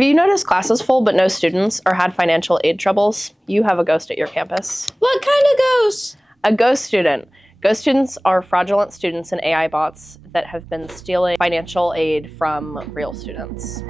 Have you noticed classes full but no students or had financial aid troubles? You have a ghost at your campus. What kind of ghost? A ghost student. Ghost students are fraudulent students and AI bots that have been stealing financial aid from real students.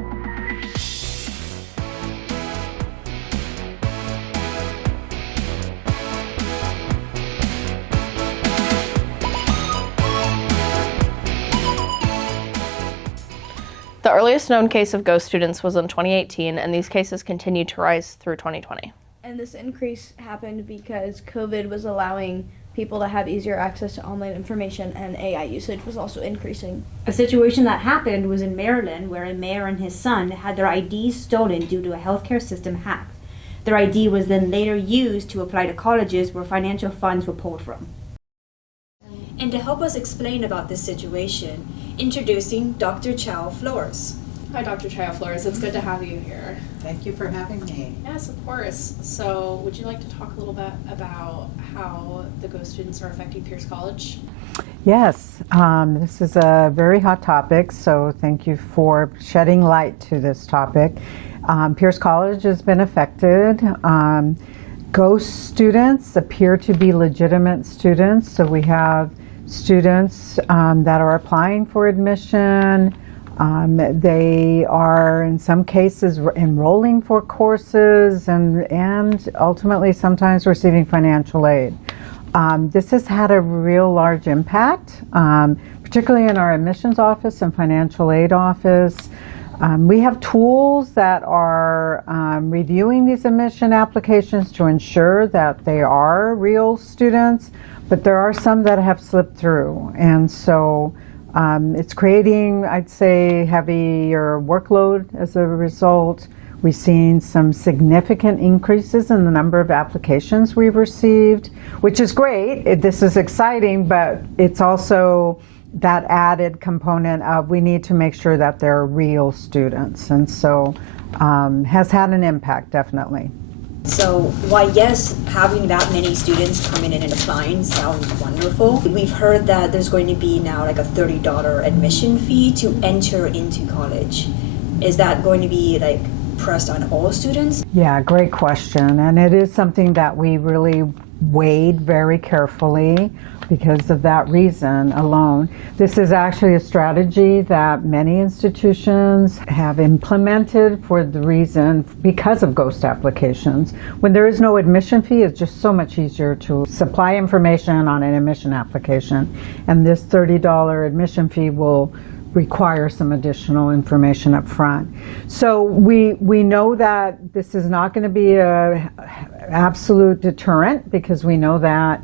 The earliest known case of ghost students was in 2018, and these cases continued to rise through 2020. And this increase happened because COVID was allowing people to have easier access to online information, and AI usage was also increasing. A situation that happened was in Maryland, where a mayor and his son had their IDs stolen due to a healthcare system hack. Their ID was then later used to apply to colleges where financial funds were pulled from. And to help us explain about this situation, introducing Dr. Chow Flores. Hi, Dr. Chow Flores. It's good to have you here. Thank you for having me. Yes, of course. So would you like to talk a little bit about how the ghost students are affecting Pierce College? Yes, this is a very hot topic, so thank you for shedding light to this topic. Pierce College has been affected. Ghost students appear to be legitimate students, so we have students that are applying for admission. They are, in some cases, enrolling for courses and ultimately sometimes receiving financial aid. This has had a real large impact, particularly in our admissions office and financial aid office. We have tools that are reviewing these admission applications to ensure that they are real students, but there are some that have slipped through. And so it's creating, I'd say, heavier workload as a result. We've seen some significant increases in the number of applications we've received, which is great. This is exciting, but it's also that added component of we need to make sure that they're real students. And so has had an impact, definitely. So while yes, having that many students coming in and applying sounds wonderful, we've heard that there's going to be now like a $30 admission fee to enter into college. Is that going to be like pressed on all students? Yeah, great question. And it is something that we really weighed very carefully because of that reason alone. This is actually a strategy that many institutions have implemented for the reason, because of ghost applications. When there is no admission fee, it's just so much easier to supply information on an admission application. And this $30 admission fee will require some additional information up front. So we know that this is not going to be an absolute deterrent, because we know that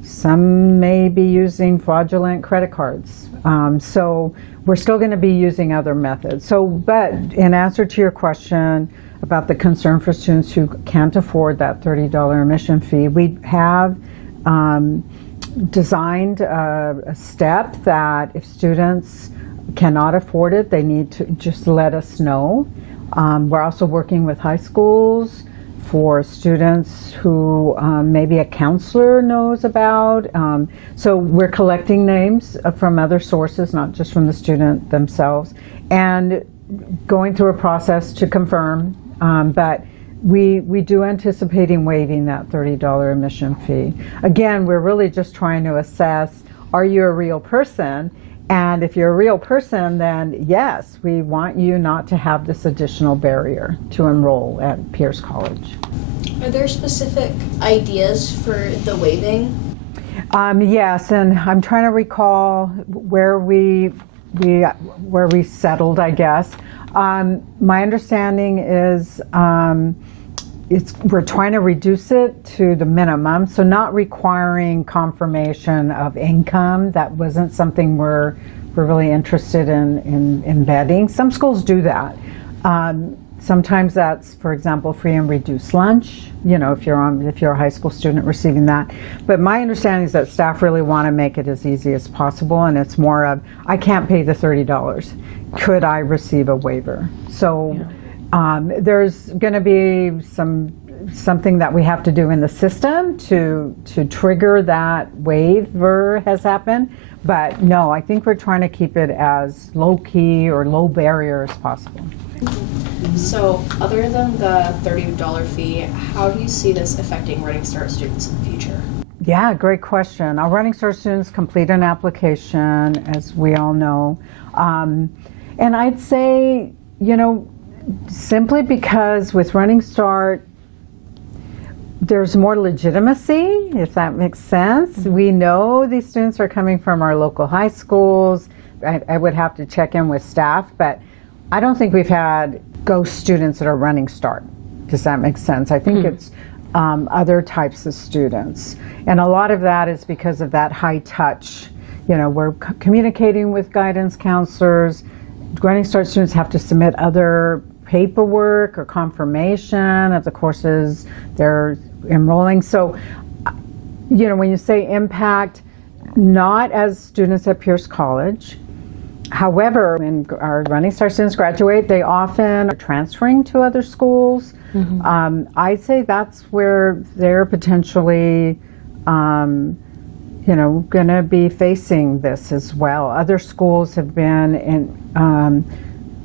some may be using fraudulent credit cards. So we're still going to be using other methods. So, but in answer to your question about the concern for students who can't afford that $30 admission fee, we have designed a step that if students cannot afford it, they need to just let us know. We're also working with high schools for students who maybe a counselor knows about. So we're collecting names from other sources, not just from the student themselves, and going through a process to confirm. But we do anticipating waiving that $30 admission fee. Again, we're really just trying to assess, are you a real person? And if you're a real person, then yes, we want you not to have this additional barrier to enroll at Pierce College. Are there specific ideas for the waiving? Yes, and I'm trying to recall where we settled, I guess. My understanding is we're trying to reduce it to the minimum, so not requiring confirmation of income. That wasn't something we're really interested in embedding. Some schools do that. Sometimes that's, for example, free and reduced lunch, you know, if you're a high school student receiving that. But my understanding is that staff really want to make it as easy as possible, and it's more of, I can't pay the $30. Could I receive a waiver? So there's going to be something that we have to do in the system to trigger that waiver has happened. But no, I think we're trying to keep it as low key or low barrier as possible. So, other than the $30 fee, how do you see this affecting Running Start students in the future? Yeah, great question. Our Running Start students complete an application, as we all know. And I'd say, simply because with Running Start, there's more legitimacy, if that makes sense. We know these students are coming from our local high schools. I would have to check in with staff, but I don't think we've had ghost students that are Running Start. Does that make sense? I think it's other types of students. And a lot of that is because of that high touch. We're communicating with guidance counselors. Running Start students have to submit other paperwork or confirmation of the courses they're enrolling. So, when you say impact, not as students at Pierce College. However, when our Running Start students graduate, they often are transferring to other schools. I'd say that's where they're potentially, going to be facing this as well. Other schools have been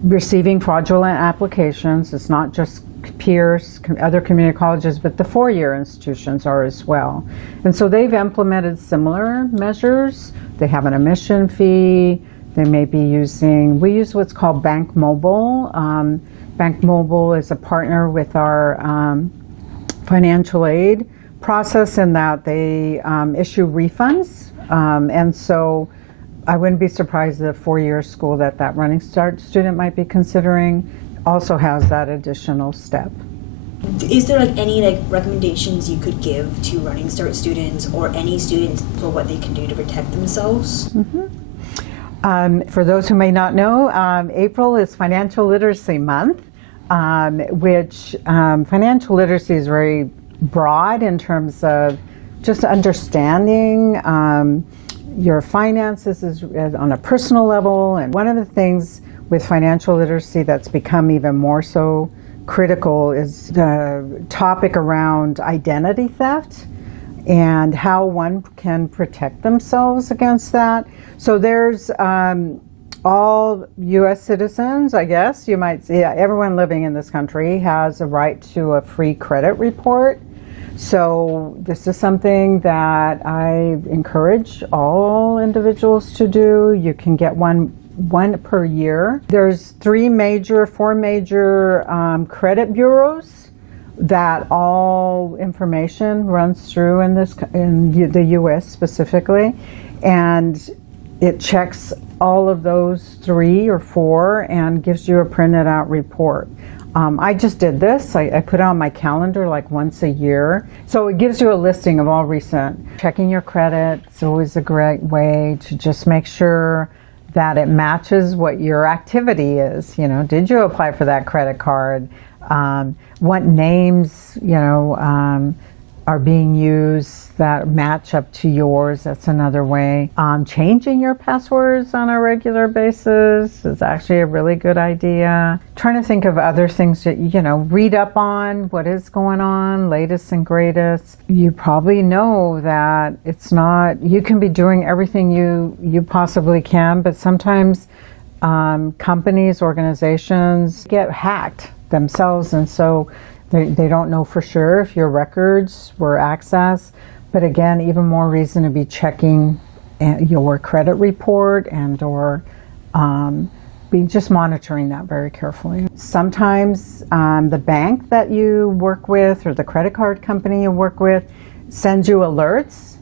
receiving fraudulent applications. It's not just Pierce, other community colleges, but the four-year institutions are as well. And so they've implemented similar measures. They have an admission fee. They may be we use what's called Bank Mobile. Bank Mobile is a partner with our financial aid process in that they issue refunds. And so I wouldn't be surprised if a four-year school that Running Start student might be considering also has that additional step. Is there any recommendations you could give to Running Start students or any students for what they can do to protect themselves? For those who may not know, April is Financial Literacy Month, which financial literacy is very broad in terms of just understanding your finances is on a personal level. And one of the things with financial literacy that's become even more so critical is the topic around identity theft and how one can protect themselves against that. So there's all U.S. citizens, I guess, you might say, everyone living in this country has a right to a free credit report. So this is something that I encourage all individuals to do. You can get one per year. There's four major credit bureaus that all information runs through in the U.S. specifically, and it checks all of those 3 or 4 and gives you a printed out report. I just did this. I put it on my calendar once a year. So it gives you a listing of all recent. Checking your credit is always a great way to just make sure that it matches what your activity is. Did you apply for that credit card? What names, are being used that match up to yours. That's another way. Changing your passwords on a regular basis is actually a really good idea. Trying to think of other things that, read up on what is going on, latest and greatest. You probably know that you can be doing everything you possibly can, but sometimes companies, organizations get hacked themselves, and so they don't know for sure if your records were accessed. But again, even more reason to be checking your credit report or be just monitoring that very carefully. Sometimes the bank that you work with or the credit card company you work with sends you alerts.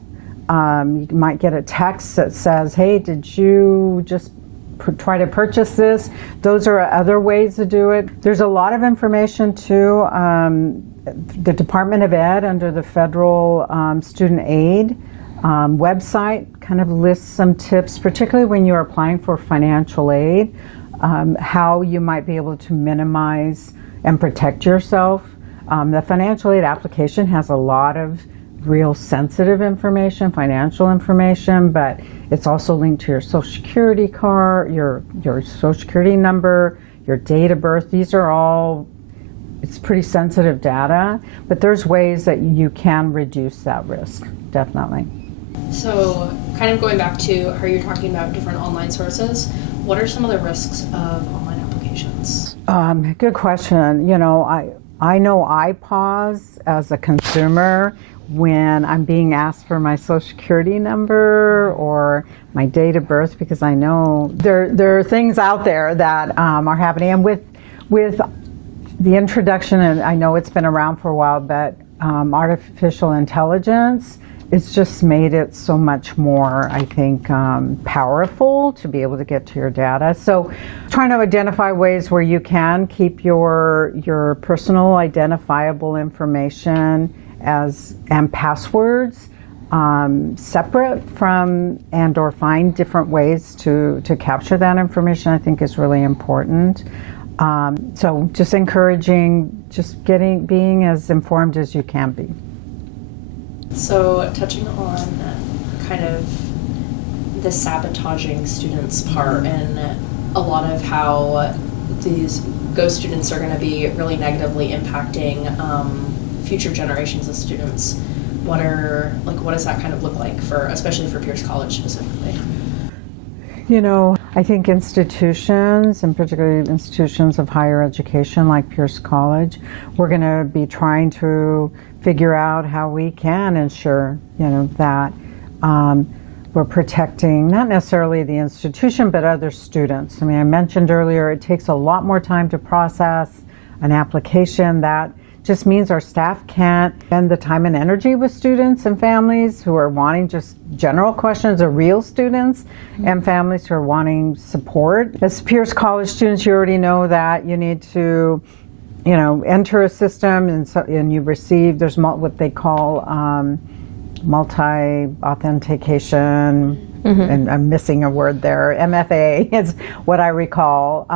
You might get a text that says, hey, did you just try to purchase this? Those are other ways to do it. There's a lot of information too. The Department of Ed under the federal student aid website kind of lists some tips, particularly when you're applying for financial aid, how you might be able to minimize and protect yourself. The financial aid application has a lot of real sensitive information, financial information, but it's also linked to your Social Security card, your Social Security number, your date of birth. These are all, it's pretty sensitive data, but there's ways that you can reduce that risk, definitely. So kind of going back to how you're talking about different online sources, what are some of the risks of online applications? Good question. You know, I know I pause as a consumer when I'm being asked for my social security number or my date of birth, because I know there are things out there that are happening. And with the introduction, and I know it's been around for a while, but artificial intelligence, it's just made it so much more, I think, powerful to be able to get to your data. So trying to identify ways where you can keep your personal identifiable information and passwords separate from, and or find different ways to capture that information, I think is really important. So just encouraging, being as informed as you can be. So touching on kind of the sabotaging students part and a lot of how these ghost students are going to be really negatively impacting future generations of students. What does that kind of look like especially for Pierce College specifically? You know, I think institutions, and particularly institutions of higher education like Pierce College, we're going to be trying to figure out how we can ensure, that we're protecting not necessarily the institution, but other students. I mean, I mentioned earlier, it takes a lot more time to process an application. That just means our staff can't spend the time and energy with students and families who are wanting just general questions, or real students and families who are wanting support. As Pierce College students, you already know that you need to enter a system, and you receive, there's what they call multi-authentication, and I'm missing a word there, MFA is what I recall.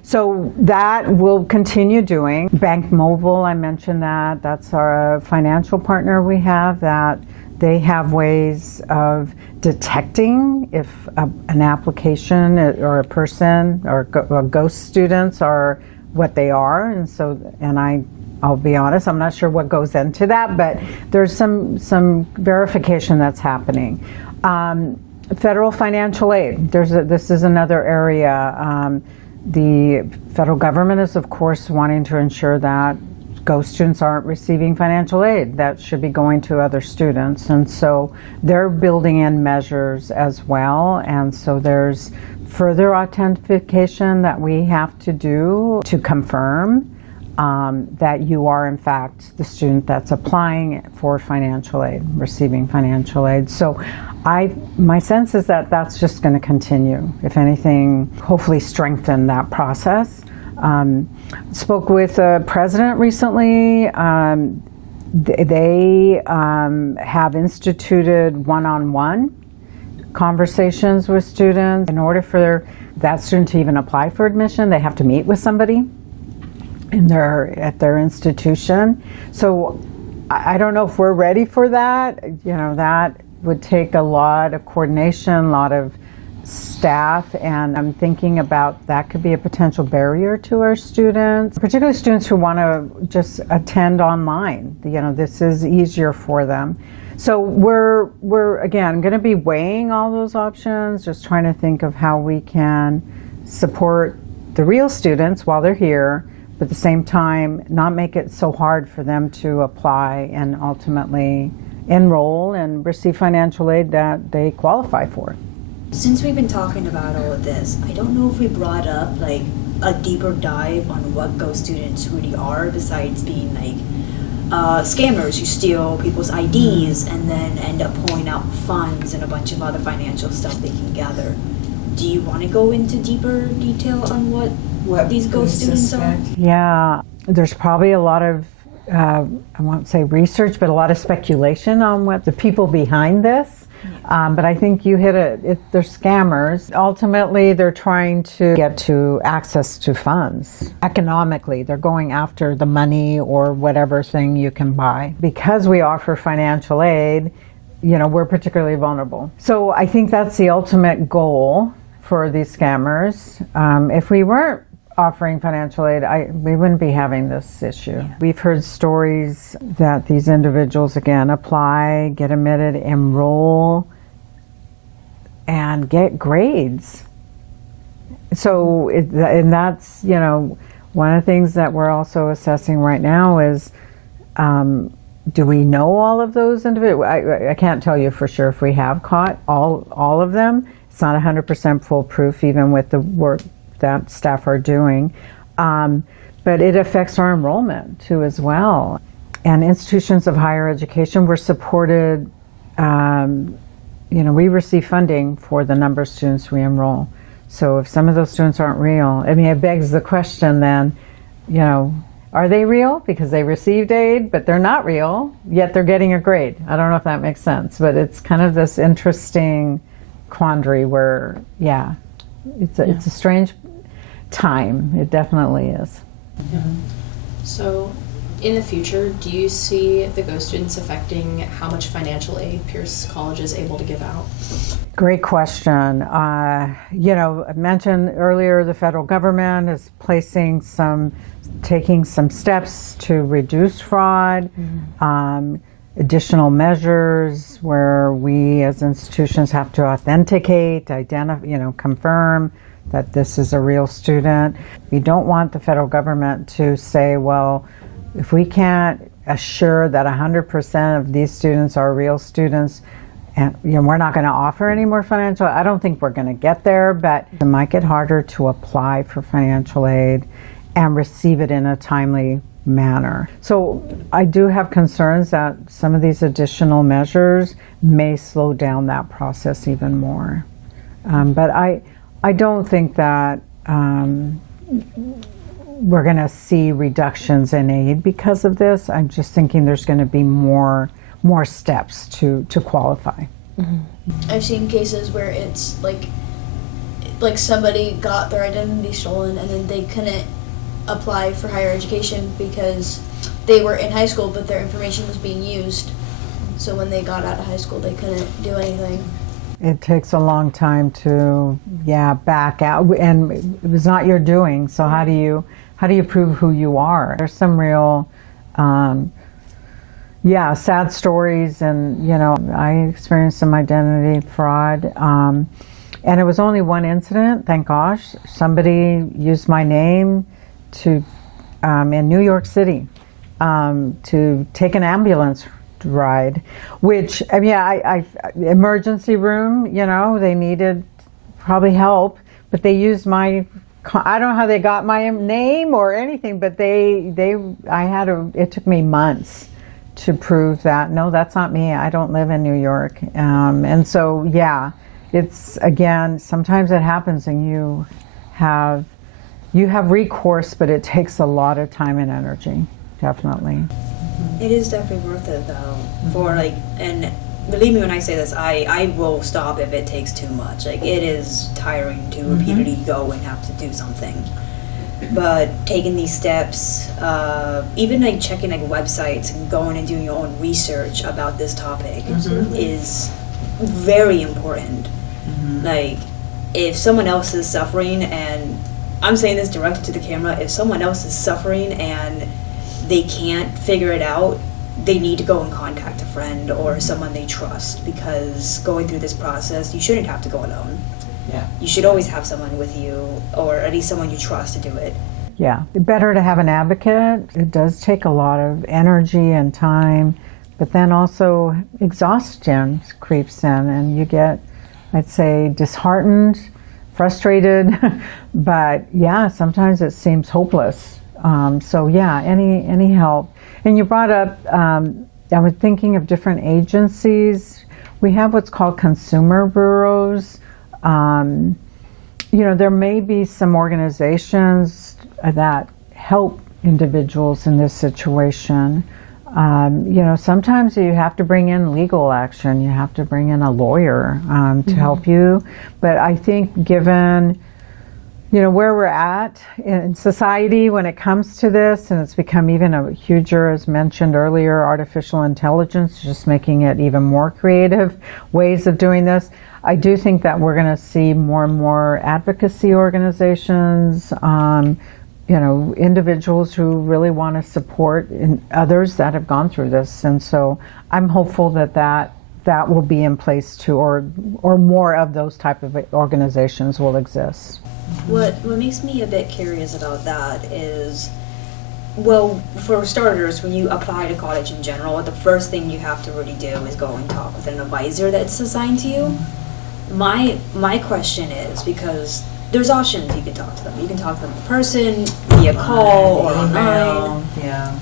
So that we'll continue doing. Bank Mobile, I mentioned that. That's our financial partner we have, that they have ways of detecting if an application or a person or ghost students are what they are. And I'll be honest, I'm not sure what goes into that, but there's some verification that's happening. Federal financial aid, this is another area. The federal government is, of course, wanting to ensure that ghost students aren't receiving financial aid that should be going to other students. And so they're building in measures as well. And so there's further authentication that we have to do to confirm that you are in fact the student that's applying for financial aid, receiving financial aid. So my sense is that that's just going to continue. If anything, hopefully strengthen that process. Spoke with the president recently. They have instituted one-on-one conversations with students. In order for that student to even apply for admission, they have to meet with somebody at their institution. So I don't know if we're ready for that. That would take a lot of coordination, a lot of staff, and I'm thinking about that could be a potential barrier to our students, particularly students who want to just attend online. This is easier for them. So we're again going to be weighing all those options, just trying to think of how we can support the real students while they're here, but at the same time not make it so hard for them to apply and ultimately enroll and receive financial aid that they qualify for. Since we've been talking about all of this, I don't know if we brought up like a deeper dive on what ghost students really are, besides being like scammers who steal people's IDs and then end up pulling out funds and a bunch of other financial stuff they can gather. Do you want to go into deeper detail on what these ghost students are? Yeah, there's probably a lot of I won't say research, but a lot of speculation on what the people behind this. But I think you hit it. They're scammers. Ultimately, they're trying to get to access to funds. Economically, they're going after the money or whatever thing you can buy. Because we offer financial aid, we're particularly vulnerable. So I think that's the ultimate goal for these scammers. If we weren't offering financial aid, we wouldn't be having this issue. Yeah. We've heard stories that these individuals, again, apply, get admitted, enroll, and get grades. So, and that's, One of the things that we're also assessing right now is, do we know all of those individuals? I can't tell you for sure if we have caught all of them. It's not 100% foolproof, even with the work that staff are doing. But it affects our enrollment too as well. And institutions of higher education were supported, we receive funding for the number of students we enroll. So if some of those students aren't real, I mean, it begs the question then, are they real because they received aid, but they're not real, yet they're getting a grade? I don't know if that makes sense, but it's kind of this interesting quandary where, it's a strange time. It definitely is. Yeah. So in the future, do you see the Go students affecting how much financial aid Pierce College is able to give out? Great question. I mentioned earlier the federal government is taking some steps to reduce fraud, additional measures where we as institutions have to authenticate, confirm that this is a real student. We don't want the federal government to say, well, if we can't assure that 100% of these students are real students, and we're not going to offer any more financial. I don't think we're going to get there, but it might get harder to apply for financial aid and receive it in a timely manner. So I do have concerns that some of these additional measures may slow down that process even more. But I don't think that we're going to see reductions in aid because of this. I'm just thinking there's going to be more steps to qualify. Mm-hmm. I've seen cases where it's like somebody got their identity stolen and then they couldn't apply for higher education because they were in high school but their information was being used. So when they got out of high school they couldn't do anything. It takes a long time to back out, and it was not your doing. So how do you prove who you are? There's some real sad stories, and I experienced some identity fraud, and it was only one incident, thank gosh. Somebody used my name to in New York City to take an ambulance ride, which I emergency room, they needed probably help, but they used my, I don't know how they got my name or anything, but it took me months to prove that no, that's not me. I don't live in New York. And so it's, again, sometimes it happens and you have recourse, but it takes a lot of time and energy, definitely. It is definitely worth it though. For and believe me when I say this, I will stop if it takes too much. It is tiring to repeatedly go and have to do something. But taking these steps, even checking websites and going and doing your own research about this topic is very important. If someone else is suffering, and I'm saying this directly to the camera, if someone else is suffering and they can't figure it out, they need to go and contact a friend or someone they trust, because going through this process, you shouldn't have to go alone. Yeah. You should always have someone with you, or at least someone you trust to do it. Yeah, better to have an advocate. It does take a lot of energy and time, but then also exhaustion creeps in and you get, I'd say, disheartened, frustrated, but sometimes it seems hopeless. Any help. And you brought up, I was thinking of different agencies. We have what's called consumer bureaus. There may be some organizations that help individuals in this situation. Sometimes you have to bring in legal action. You have to bring in a lawyer to help you. But I think given where we're at in society when it comes to this, and it's become even a huger, as mentioned earlier, artificial intelligence, just making it even more creative ways of doing this. I do think that we're going to see more and more advocacy organizations, individuals who really want to support others that have gone through this. And so I'm hopeful that that will be in place too, or more of those type of organizations will exist. What makes me a bit curious about that is, well, for starters, when you apply to college in general, the first thing you have to really do is go and talk with an advisor that's assigned to you. My question is, because there's options, you can talk to them. You can talk to them in person, via call, or online. Yeah.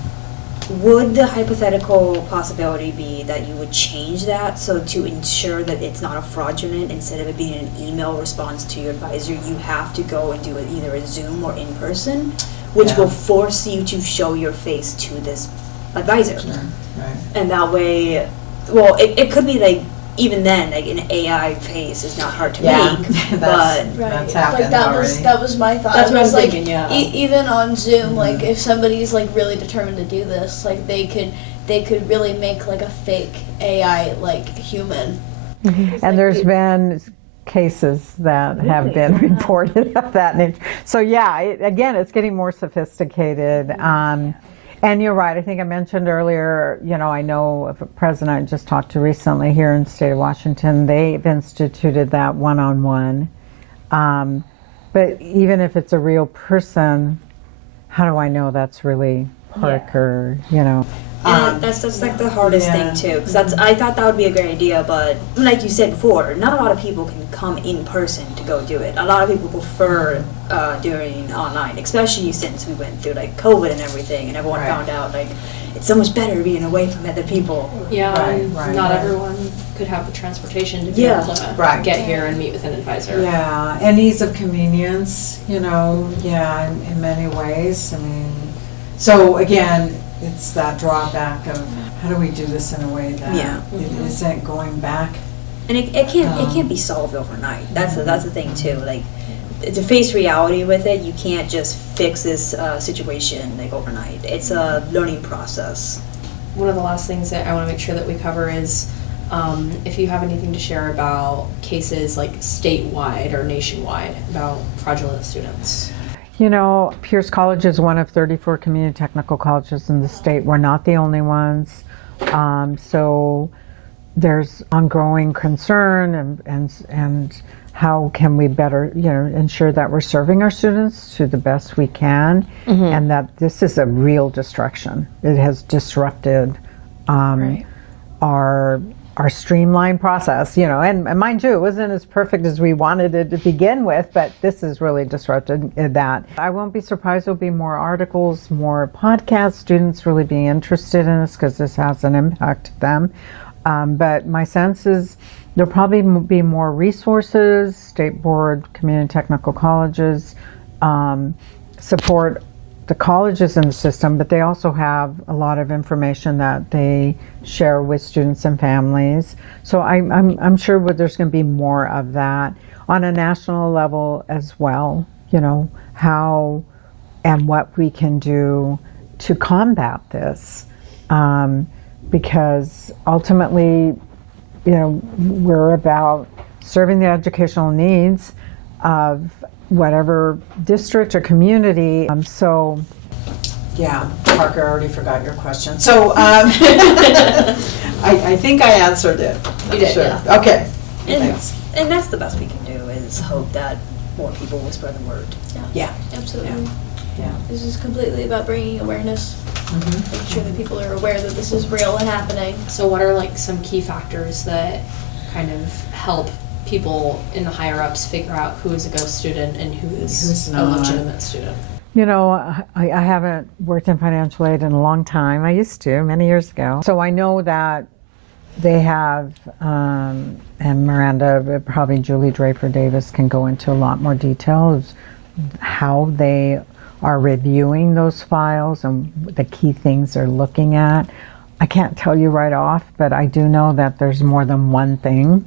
Would the hypothetical possibility be that you would change that, so to ensure that it's not a fraudulent, instead of it being an email response to your advisor, you have to go and do it either a Zoom or in person, which will force you to show your face to this advisor. Sure. Right. And that way, well, it could be like, even then, like an AI face is not hard to make, but Right. That's happened like that already. was my thought. That's It what was I'm like, thinking, yeah. Even on Zoom, like if somebody's like really determined to do this, like they could really make like a fake AI like human. And there's been cases that have been reported of that nature. So yeah, again, it's getting more sophisticated. And you're right. I think I mentioned earlier, I know of a president I just talked to recently here in the state of Washington. They've instituted that one-on-one. But even if it's a real person, how do I know that's really Parker, and that's like the hardest thing too, because I thought that would be a great idea, but like you said before, not a lot of people can come in person to go do it. A lot of people prefer doing online, especially since we went through like COVID and everything, and everyone found out like it's so much better being away from other people. Yeah, and not everyone could have the transportation to be able to get here and meet with an advisor. Yeah, and ease of convenience, in many ways. I mean, so again, it's that drawback of how do we do this in a way that it isn't going back. And it can't be solved overnight. That's the thing too. Like, to face reality with it, you can't just fix this situation like overnight. It's a learning process. One of the last things that I want to make sure that we cover is if you have anything to share about cases like statewide or nationwide about fraudulent students. Pierce College is one of 34 community technical colleges in the state. We're not the only ones. So there's ongoing concern and how can we better, ensure that we're serving our students to the best we can, and that this is a real destruction. It has disrupted our streamlined process, and mind you, it wasn't as perfect as we wanted it to begin with, but this has really disrupted that. I won't be surprised there'll be more articles, more podcasts, students really being interested in this because this has an impact to them. But my sense is there'll probably be more resources, state board, community technical colleges, support the colleges in the system, but they also have a lot of information that they share with students and families. So I'm sure there's going to be more of that on a national level as well. How and what we can do to combat this, because ultimately, we're about serving the educational needs of whatever district or community. Parker, I already forgot your question. So I think I answered it. You did, yeah. Okay. And that's the best we can do, is hope that more people will spread the word. Yeah. Absolutely. Yeah. This is completely about bringing awareness, making sure that people are aware that this is real and happening. So what are like some key factors that kind of help people in the higher ups figure out who is a ghost student and who's a legitimate student? I haven't worked in financial aid in a long time. I used to, many years ago. So I know that they have, and Miranda, probably Julie Draper Davis can go into a lot more detail of how they are reviewing those files and the key things they're looking at. I can't tell you right off, but I do know that there's more than one thing,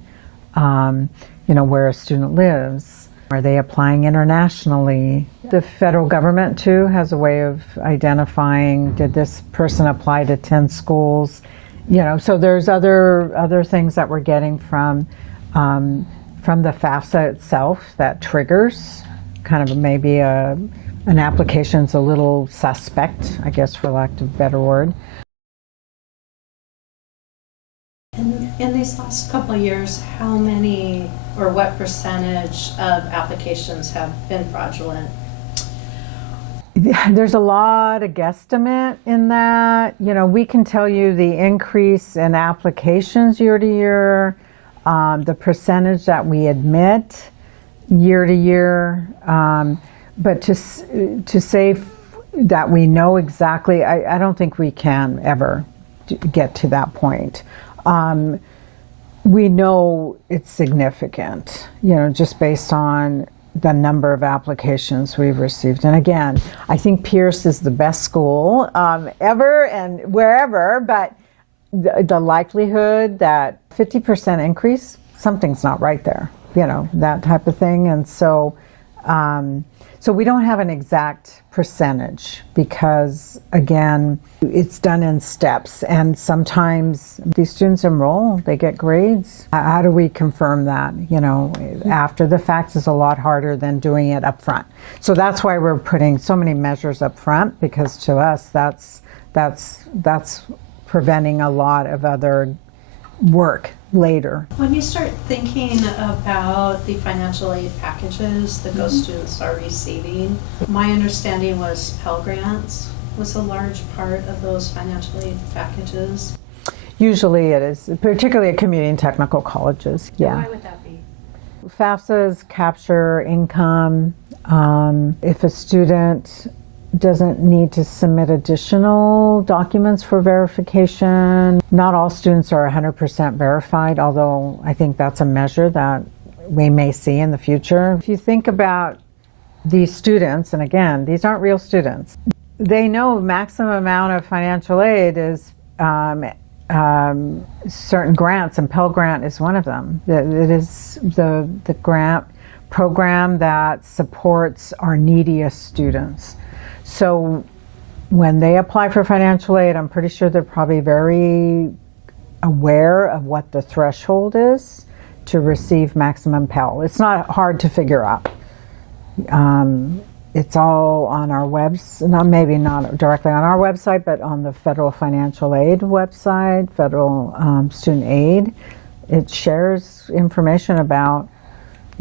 where a student lives. Are they applying internationally? The federal government, too, has a way of identifying, did this person apply to 10 schools? So there's other things that we're getting from the FAFSA itself that triggers kind of maybe an application's a little suspect, I guess, for lack of a better word. In these last couple of years, how many or what percentage of applications have been fraudulent? There's a lot of guesstimate in that. We can tell you the increase in applications year to year, the percentage that we admit year to year, but to say that we know exactly, I don't think we can ever get to that point. We know it's significant, just based on the number of applications we've received. And again, I think Pierce is the best school ever and wherever, but the likelihood that 50% increase, something's not right there, that type of thing. And so we don't have an exact percentage because, again, it's done in steps. And sometimes these students enroll, they get grades. How do we confirm that? After the fact is a lot harder than doing it up front. So that's why we're putting so many measures up front, because to us, that's preventing a lot of other work later. When you start thinking about the financial aid packages that those students are receiving, my understanding was Pell Grants was a large part of those financial aid packages. Usually it is, particularly at community and technical colleges. Yeah. Why would that be? FAFSA's capture income. If a student doesn't need to submit additional documents for verification. Not all students are 100% verified, although I think that's a measure that we may see in the future. If you think about these students, and again, these aren't real students, they know maximum amount of financial aid is certain grants, and Pell Grant is one of them. It is the grant program that supports our neediest students. So when they apply for financial aid, I'm pretty sure they're probably very aware of what the threshold is to receive maximum Pell. It's not hard to figure out. It's all on our website, maybe not directly on our website, but on the Federal Financial Aid website, Federal Student Aid. It shares information about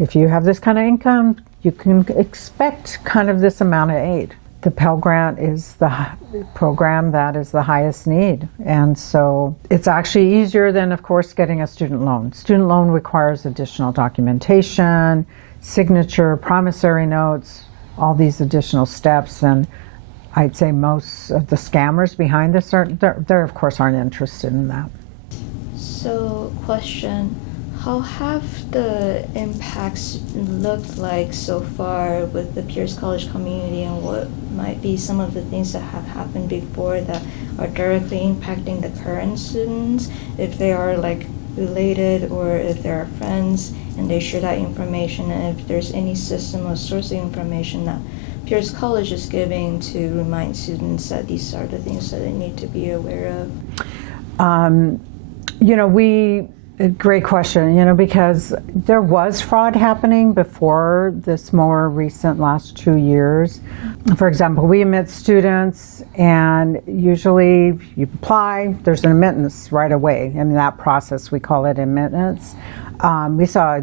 if you have this kind of income, you can expect kind of this amount of aid. The Pell Grant is the program that is the highest need. And so it's actually easier than, of course, getting a student loan. Student loan requires additional documentation, signature, promissory notes, all these additional steps. And I'd say most of the scammers behind this, they're of course aren't interested in that. So, question. How have the impacts looked like so far with the Pierce College community, and what might be some of the things that have happened before that are directly impacting the current students, if they are related or if they are friends and they share that information, and if there's any system or source of information that Pierce College is giving to remind students that these are the things that they need to be aware of? Great question, because there was fraud happening before this more recent last 2 years. For example, we admit students, and usually you apply, there's an admittance right away. In that process, we call it admittance. We saw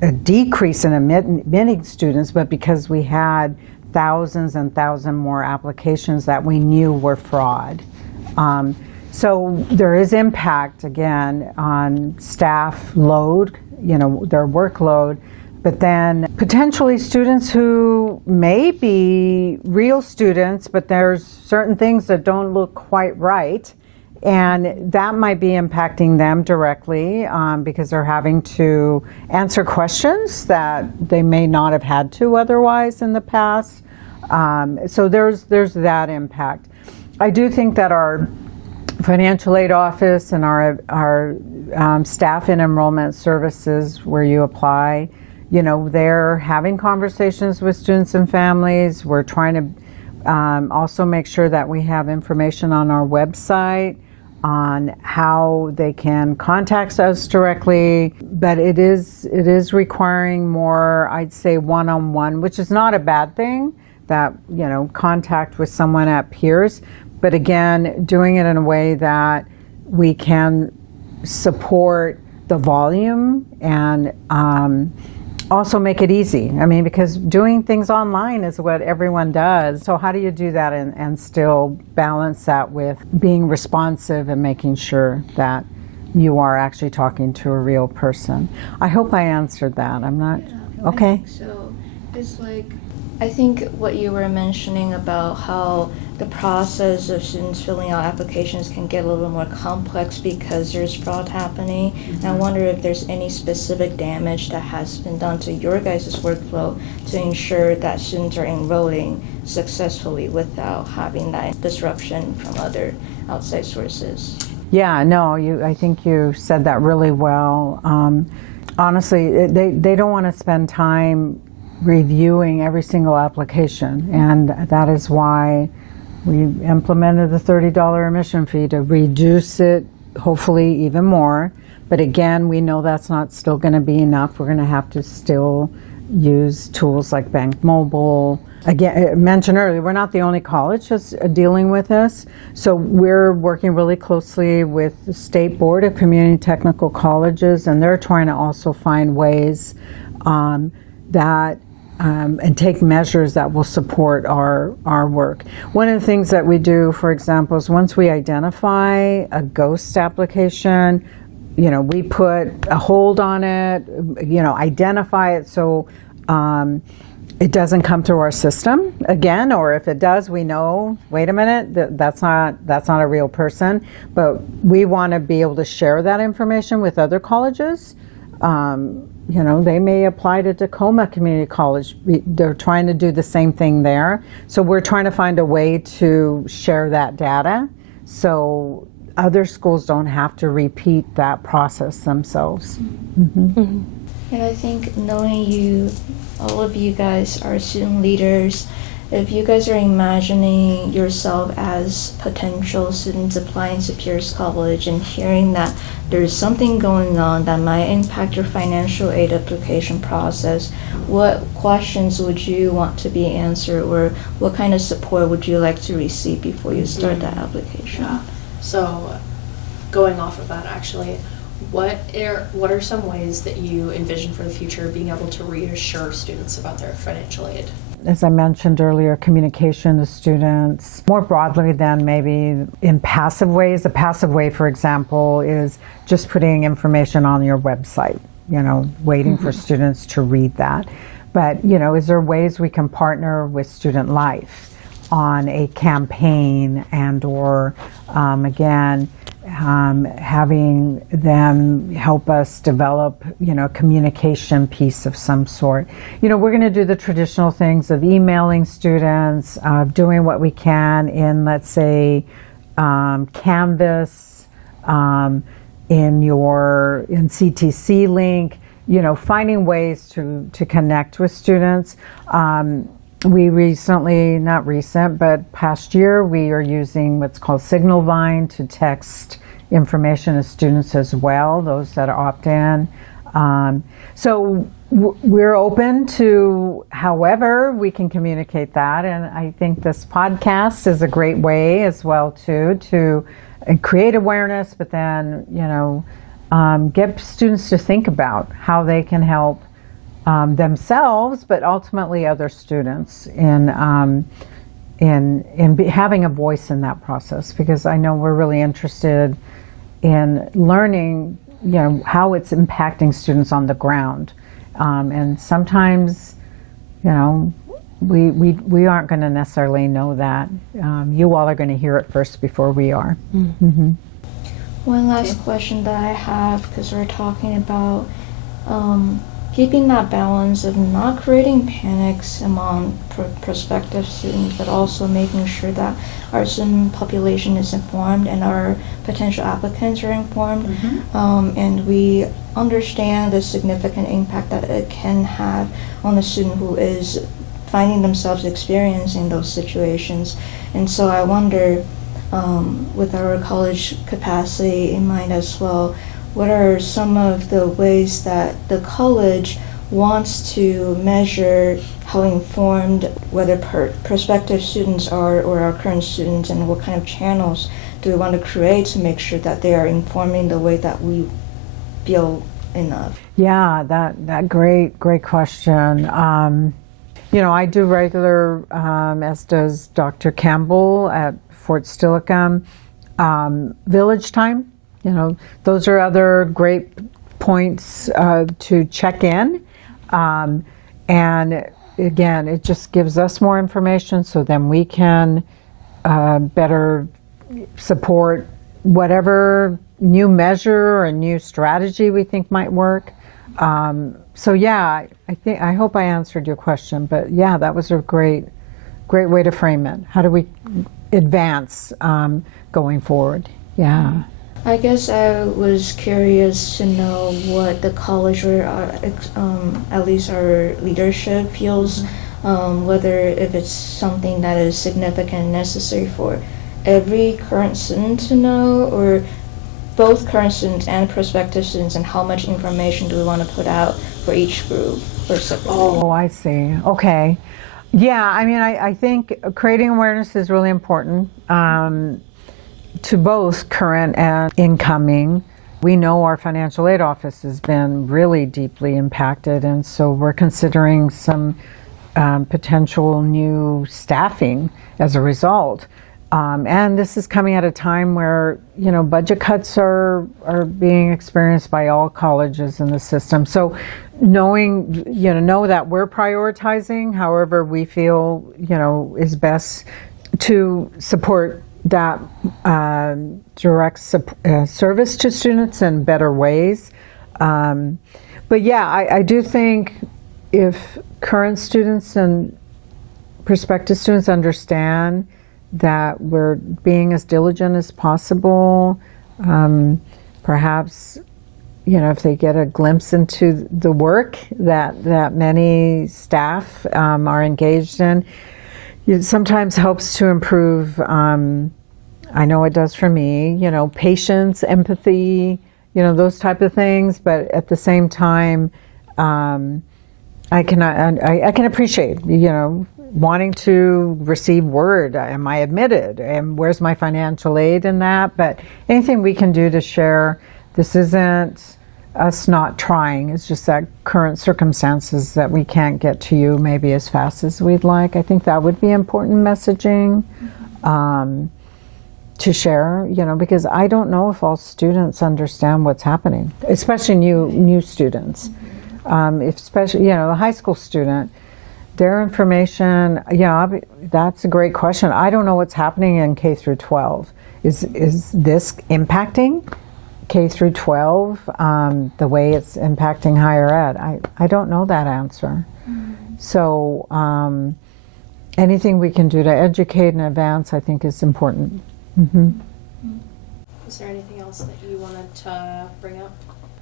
a decrease in admitting students, but because we had thousands and thousands more applications that we knew were fraud. So there is impact, again, on staff load, their workload, but then potentially students who may be real students, but there's certain things that don't look quite right, and that might be impacting them directly because they're having to answer questions that they may not have had to otherwise in the past. So there's that impact. I do think that our financial aid office and our staff in enrollment services where you apply, they're having conversations with students and families. We're trying to also make sure that we have information on our website on how they can contact us directly, but it is requiring more, I'd say, one-on-one, which is not a bad thing, that contact with someone at Pierce. But again, doing it in a way that we can support the volume and also make it easy. I mean, because doing things online is what everyone does. So how do you do that and still balance that with being responsive and making sure that you are actually talking to a real person? I hope I answered that. I'm not, okay. I think so. It's like, I think what you were mentioning about how the process of students filling out applications can get a little more complex because there's fraud happening. And I wonder if there's any specific damage that has been done to your guys' workflow to ensure that students are enrolling successfully without having that disruption from other outside sources. Yeah, no, I think you said that really well. Honestly, they don't want to spend time reviewing every single application, and that is why we implemented the $30 admission fee to reduce it, hopefully even more. But again, we know that's not still going to be enough. We're going to have to still use tools like Bank Mobile. Again, I mentioned earlier, we're not the only college that's dealing with this. So we're working really closely with the State Board of Community Technical Colleges, and they're trying to also find ways that and take measures that will support our work. One of the things that we do, for example, is once we identify a ghost application, we put a hold on it, identify it so it doesn't come through our system again, or if it does, we know, wait a minute, that's not a real person. But we want to be able to share that information with other colleges. They may apply to Tacoma Community College. They're trying to do the same thing there. So we're trying to find a way to share that data so other schools don't have to repeat that process themselves. Mm-hmm. Mm-hmm. And I think knowing you, all of you guys are student leaders, if you guys are imagining yourself as potential students applying to Pierce College and hearing that there's something going on that might impact your financial aid application process, what questions would you want to be answered, or what kind of support would you like to receive before you start that application? Yeah. So going off of that, actually, what are some ways that you envision for the future being able to reassure students about their financial aid? As I mentioned earlier, communication to students, more broadly than maybe in passive ways. A passive way, for example, is just putting information on your website, waiting for students to read that. But, is there ways we can partner with Student Life on a campaign and or, again, having them help us develop, a communication piece of some sort. We're going to do the traditional things of emailing students, doing what we can in, let's say, Canvas, in CTC link, finding ways to connect with students. We recently, not recent, but past year, we are using what's called Signalvine to text information to students as well, those that opt in. So we're open to however we can communicate that, and I think this podcast is a great way as well too to create awareness, but then get students to think about how they can help themselves, but ultimately other students in having a voice in that process, because I know we're really interested in learning, how it's impacting students on the ground, and sometimes, we aren't going to necessarily know that. You all are going to hear it first before we are. Mm-hmm. One last question that I have, because we're talking about keeping that balance of not creating panics among prospective students, but also making sure that our student population is informed and our potential applicants are informed. Mm-hmm. And we understand the significant impact that it can have on a student who is finding themselves experiencing those situations. And so I wonder, with our college capacity in mind as well, what are some of the ways that the college wants to measure how informed whether prospective students are or our current students, and what kind of channels do we want to create to make sure that they are informing the way that we feel enough? Yeah, that great question. I do regular, as does Dr. Campbell at Fort Steilacoom, village time. Those are other great points to check in. And again, it just gives us more information so then we can better support whatever new measure or new strategy we think might work. So yeah, I hope I answered your question, but yeah, that was a great way to frame it. How do we advance going forward? Yeah. I guess I was curious to know what the college or at least our leadership feels, whether if it's something that is significant and necessary for every current student to know, or both current students and prospective students, and how much information do we want to put out for each group or separately? Oh, I see. Okay. Yeah, I think creating awareness is really important. To both current and incoming. We know our financial aid office has been really deeply impacted, and so we're considering some potential new staffing as a result. And this is coming at a time where, budget cuts are being experienced by all colleges in the system. So know that we're prioritizing however we feel, is best to support that direct service to students in better ways. But yeah, I do think if current students and prospective students understand that we're being as diligent as possible, perhaps, if they get a glimpse into the work that many staff are engaged in, it sometimes helps to improve, I know it does for me, patience, empathy, those type of things. But at the same time, I can appreciate, wanting to receive word. Am I admitted? And where's my financial aid in that? But anything we can do to share, this isn't us not trying. It's just that current circumstances that we can't get to you maybe as fast as we'd like. I think that would be important messaging to share, because I don't know if all students understand what's happening, especially new students. Especially, a high school student, their information, that's a great question. I don't know what's happening in K through 12. Is this impacting K through 12 the way it's impacting higher ed? I don't know that answer. So anything we can do to educate and advance, I think, is important. Is there anything else that you wanted to bring up?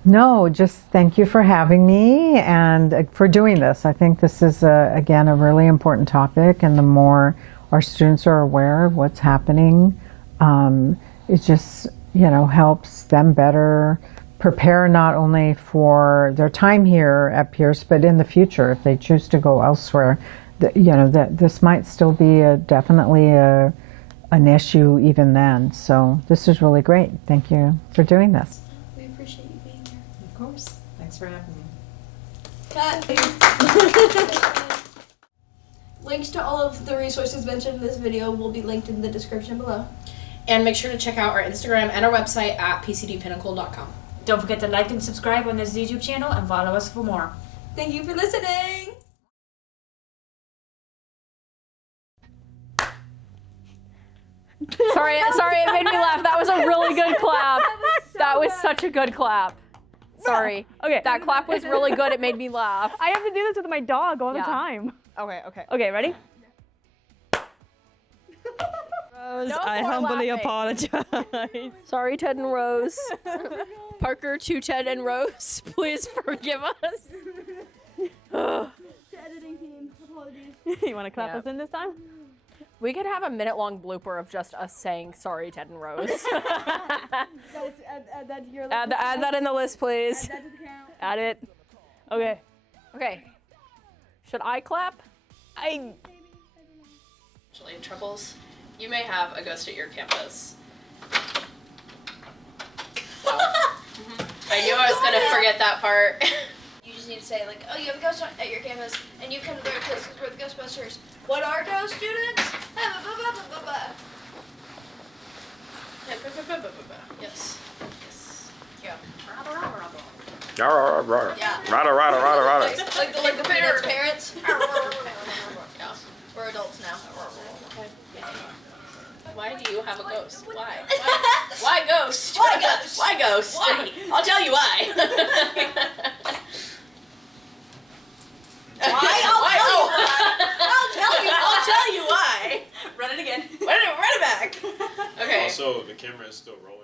No, just thank you for having me and for doing this. I think this is, again, a really important topic, and the more our students are aware of what's happening, it just, helps them better prepare not only for their time here at Pierce, but in the future if they choose to go elsewhere. That this might still be definitely an issue even then. So this is really great. Thank you for doing this. We appreciate you being here. Of course. Thanks for having me. Cut. Links to all of the resources mentioned in this video will be linked in the description below. And make sure to check out our Instagram and our website at pcdpinnacle.com. Don't forget to like and subscribe on this YouTube channel and follow us for more. Thank you for listening. Sorry, it made me laugh. That was a really good clap. That was such a good clap. Sorry. Okay. That clap was really good. It made me laugh. I have to do this with my dog all the time. Okay. Okay, ready? Rose, No I more humbly laughing. apologize. Sorry, Ted and Rose. Parker to Ted and Rose, please forgive us. Editing team, apologies. You want to clap us in this time? We could have a minute-long blooper of just us saying sorry, Ted and Rose. Add that to your list. Add that in the list, please. Add that to the count. Add it. Okay. Okay. Should I clap? Actually, troubles. You may have a ghost at your campus. Wow. I knew I was gonna forget that part. You just need to say like, oh, you have a ghost at your campus, and you come to their places for the Ghostbusters. What are ghost students? Yes. Yes. Yeah. Yeah. Like the Peanuts parents. Yeah. We're adults now. Why do you have a ghost? Why? Why ghost? Why ghost? Why ghost? Why? I'll tell you why. Why? I'll tell you why. Run it again. Run it back. Okay. Also, the camera is still rolling.